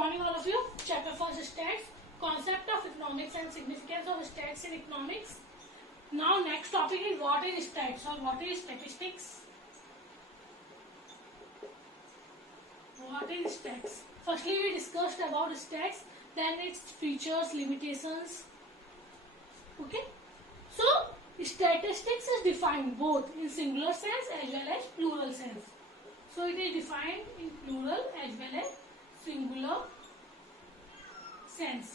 morning all of you. Chapter 1 stats, concept of economics and significance of stats in economics. Now next topic is what is stats or what is statistics. What is stats? Firstly we discussed about stats, then its features, limitations. Okay. So statistics is defined both in singular sense as well as plural sense. So it is defined in plural as well as singular sense.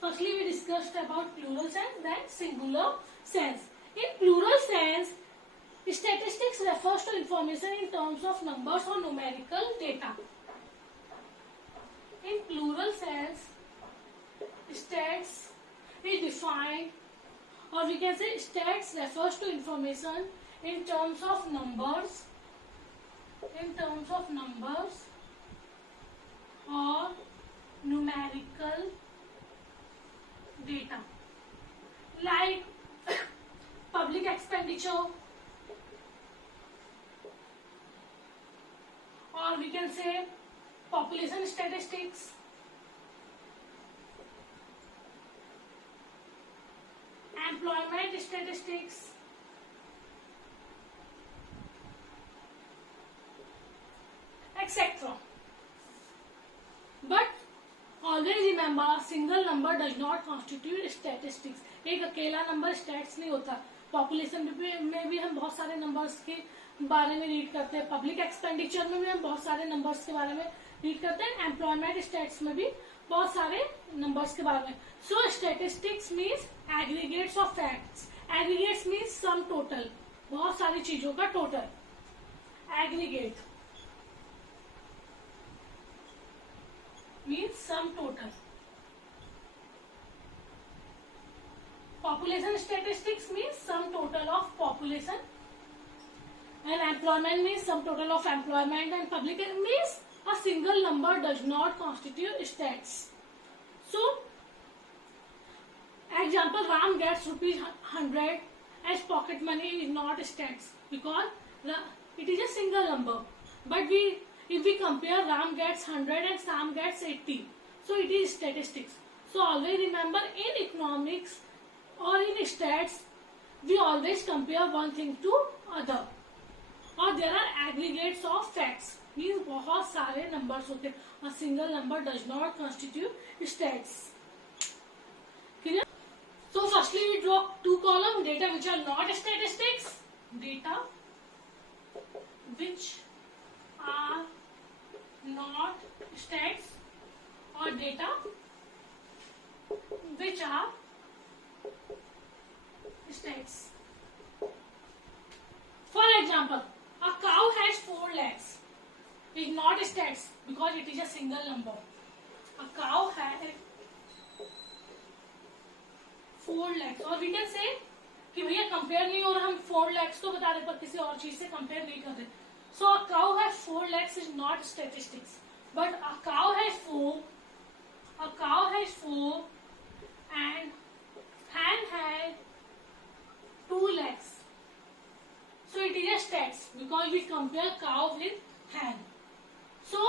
Firstly we discussed about plural sense, then singular sense. In plural sense, statistics refers to information in terms of numbers or numerical data. In plural sense, stats is defined, or we can say stats refers to information in terms of numbers, or numerical data, like public expenditure, or we can say population statistics, employment statistics, etc. But always remember, a single number does not constitute statistics. एक अकेला number stats नहीं होता. Population में भी हम बहुत सारे numbers के बारे में रीड करते हैं, पब्लिक एक्सपेंडिचर में भी हम बहुत सारे नंबर्स के बारे में रीड करते हैं, एम्प्लॉयमेंट स्टैट्स में भी बहुत सारे नंबर्स के बारे में. So statistics means aggregates of facts. Aggregates means sum total, बहुत सारी चीजों का total. Aggregate means sum total. Population statistics means sum total of population, and employment means sum total of employment, and public means a single number does not constitute stats. So example, Ram gets ₹100 as pocket money is not stats because it is a single number. But if we compare, Ram gets 100 and Sam gets 80. So it is statistics. So always remember, in economics or in stats, we always compare one thing to other. Or there are aggregates of facts. Means बहुत सारे numbers होते हैं. A single number does not constitute stats. Clear? So firstly we draw two columns: data which are not statistics, data which are not stats, or data which are stats. For example, a cow has 4 legs. It is not stats because it is a single number. A cow has 4 legs. और we can say कि भैया compare नहीं हो रहा, हम 4 legs तो बता रहे पर किसी और चीज से कंपेयर नहीं कर रहे. So a cow has 4 legs is not statistics, but a cow has 4 and hen has 2 legs. So it is a stats because we compare cow with hen. So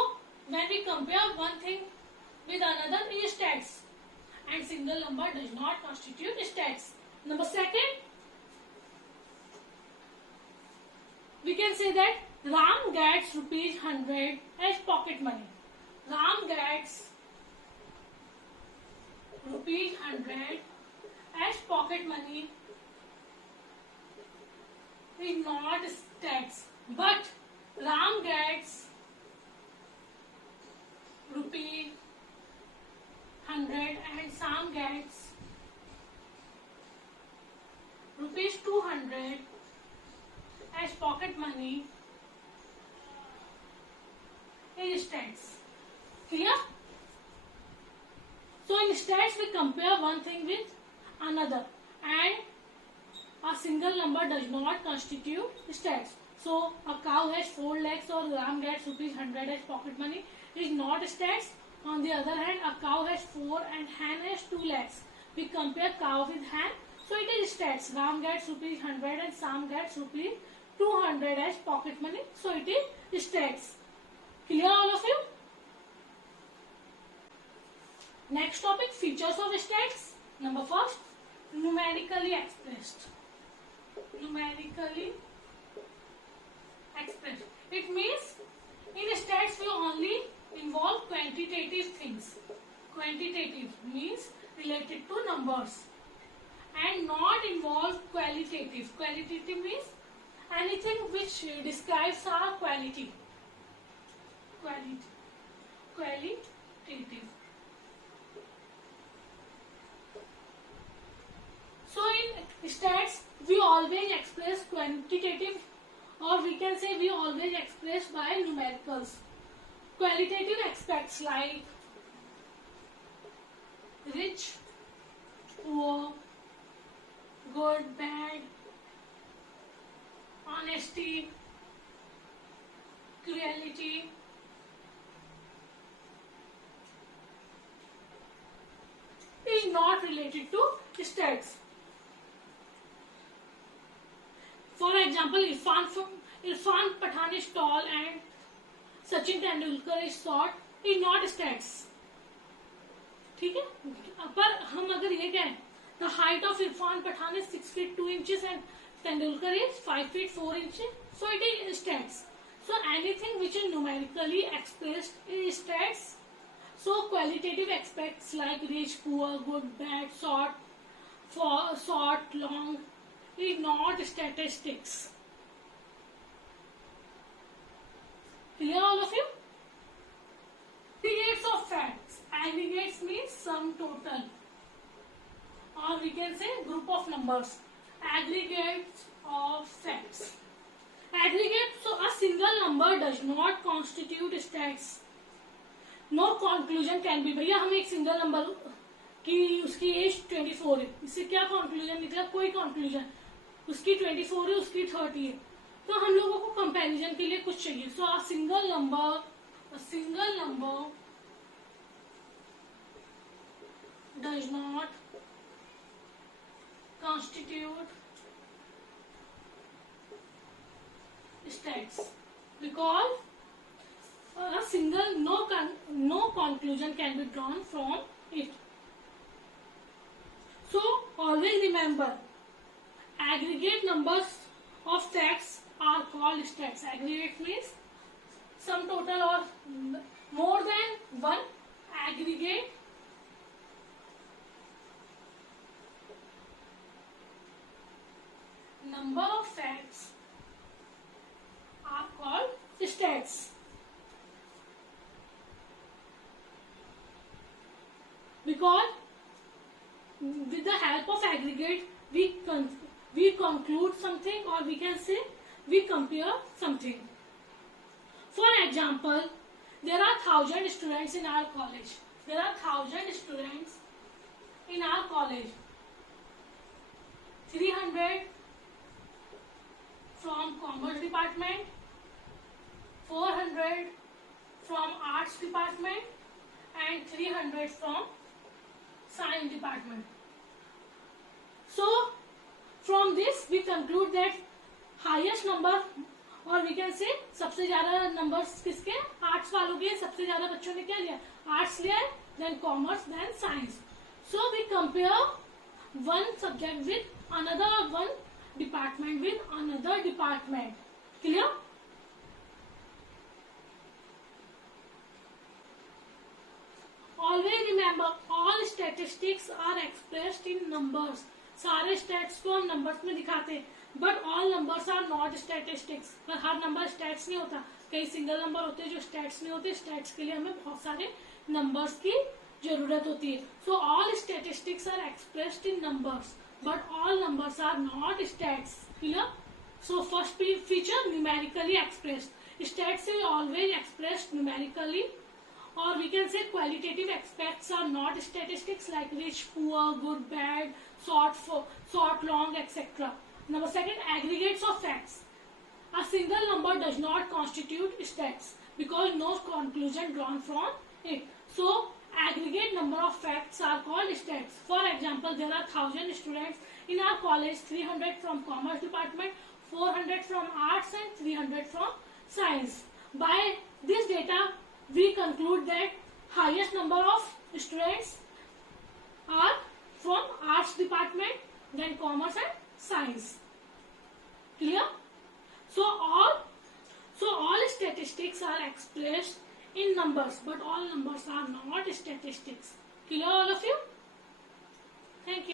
when we compare one thing with another, it is stats, and single number does not constitute stats. Number second, we can say that Ram gets ₹100 as pocket money. Ram gets ₹100 as pocket money is not stats, but Ram gets ₹100 and Sam gets ₹200 as pocket money is stats. Clear? So in stats we compare one thing with another, and a single number does not constitute stats. So a cow has 4 legs or Ram gets ₹100 as pocket money is not stats. On the other hand, a cow has 4 and hen has 2 legs. We compare cow with hen, so it is stats. Ram gets ₹100 and Sam gets ₹200 as pocket money, so it is stats. Clear all Next topic, features of stats. Number first, numerically expressed. Numerically expressed. It means in stats we only involve quantitative things. Quantitative means related to numbers, and not involve qualitative. Qualitative means anything which describes our quality. Qualitative. So in stats we always express quantitative, or we can say we always express by numericals. Qualitative aspects like rich, poor, good, bad, honesty, cruelty, is not related to stats. For example, Irfan Pathan is tall and Sachin Tendulkar is short is not stats. ठीक है, पर हम अगर ये कहें the height of Irfan Pathan is 6 feet 2 inches and Tendulkar is 5 feet 4 inches, so it is stats. So anything which is numerically expressed is stats. So qualitative aspects like rich, poor, good, bad, short, long is not statistics. Clear all of you? Aggregates of facts. Aggregates means sum total, or we can say group of numbers. Aggregates of facts. Aggregate, so a single number does not constitute stats. No conclusion can be. भैया हम एक single number की उसकी as 24 है, इससे क्या conclusion निकला? कोई कंक्लूजन. उसकी 24 है, उसकी 30 है, तो हम लोगों को कंपैरिजन के लिए कुछ चाहिए. So a single number does not constitute stats because a single no conclusion can be drawn from it. So always remember, aggregate numbers of facts are called stats. Aggregate means sum total or more than one aggregate number of facts are called stats. Because with the help of aggregate we conclude something, or we can say we compare something. For example, there are 1,000 students in our college. 300 from commerce department, 400 from arts department, and 300 from science department. So from this we conclude that highest number, और we can say सबसे ज्यादा numbers किसके? Arts वालों के. सबसे ज्यादा बच्चों ने क्या लिया? आर्ट्स लिया, then commerce, then science. So we compare one subject with another, one department with another department. Clear? Always remember, all statistics are expressed in numbers. सारे स्टैट्स को हम नंबर्स में दिखाते हैं, but all numbers are not statistics. पर हर number stats नहीं होता. कई सिंगल नंबर होते हैं जो स्टैट्स नहीं होते. स्टैट्स के लिए हमें बहुत सारे नंबर्स की जरूरत होती है. So all statistics are expressed in numbers, but all numbers are not stats. Clear? So first feature, numerically expressed. Stats is always expressed numerically, or we can say qualitative aspects are not statistics like rich, poor, good, bad, short, long, etc. Number second, aggregates of facts. A single number does not constitute stats because no conclusion drawn from it. So aggregate number of facts are called stats. For example, there are 1,000 students in our college, 300 from commerce department, 400 from arts, and 300 from science. By this data we conclude that highest number of students department, then commerce and science. Clear? So all statistics are expressed in numbers, but all numbers are not statistics. Clear all of you? Thank you.